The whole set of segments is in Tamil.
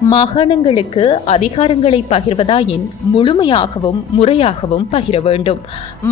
மாகாணங்களுக்கு அதிகாரங்களை பகிர்வதாயின் முழுமையாகவும் முறையாகவும் பகிர வேண்டும்.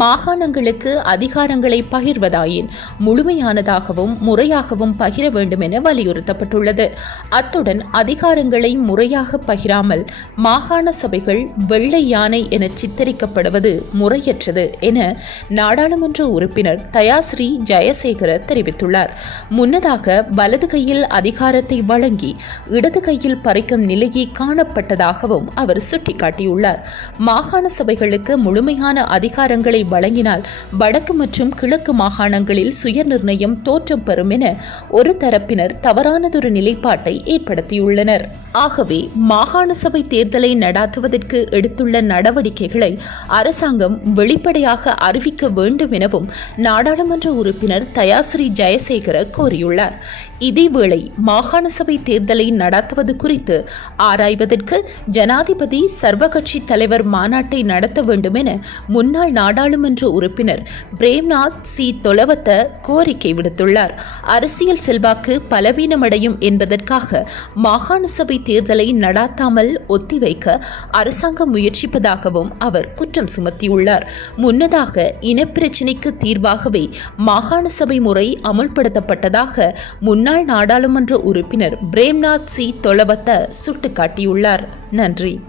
மாகாணங்களுக்கு அதிகாரங்களை பகிர்வதாயின் முழுமையானதாகவும் முறையாகவும் பகிர வேண்டும் என வலியுறுத்தப்பட்டுள்ளது. அத்துடன் அதிகாரங்களை முறையாக பகிராமல் மாகாண சபைகள் வெள்ளை யானை என சித்தரிக்கப்படுவது முறையற்றது என நாடாளுமன்ற உறுப்பினர் தயாஸ்ரீ ஜெயசேகர தெரிவித்துள்ளார். முன்னதாக வலது கையில் அதிகாரத்தை வழங்கி இடது கையில் பறிக்கும் நிலையே காணப்பட்டதாகவும் அவர் சுட்டிக்காட்டியுள்ளார். மாகாண சபைகளுக்கு முழுமையான அதிகாரங்களை வழங்கினால் வடக்கு மற்றும் கிழக்கு மாகாணங்களில் சுயநிர்ணயம் தோற்றம் பெறும் என ஒரு தரப்பினர் தவறானதொரு நிலைப்பாட்டை ஏற்படுத்தியுள்ளனர். ஆகவே மாகாண சபை தேர்தலை நடாத்துவதற்கு எடுத்துள்ள நடவடிக்கைகளை அரசாங்கம் வெளிப்படையாக அறிவிக்க வேண்டும் எனவும் நாடாளுமன்ற உறுப்பினர் தயாஸ்ரீ ஜெயசேகர கோரியுள்ளார். இதேவேளை மாகாண சபை தேர்தலை நடத்துவது குறித்து ஆராய்வதற்கு ஜனாதிபதி சர்வகட்சி தலைவர் மாநாட்டை நடத்த வேண்டும் என முன்னாள் நாடாளுமன்ற உறுப்பினர் பிரேம்நாத் சி. தொலவத்த கோரிக்கை விடுத்துள்ளார். அரசியல் செல்வாக்கு பலவீனமடையும் என்பதற்காக மாகாண சபை தேர்தலை நடாத்தாமல் ஒத்திவைக்க அரசாங்கம் முயற்சிப்பதாகவும் அவர் குற்றம் சுமத்தியுள்ளார். முன்னதாக இனப்பிரச்சினைக்கு தீர்வாகவே மாகாண சபை முறை அமுல்படுத்தப்பட்டதாக முன்னாள் நாடாளுமன்ற உறுப்பினர் பிரேம்நாத் சி. தொலவத்த சுட்டிக்காட்டியுள்ளார் நன்றி.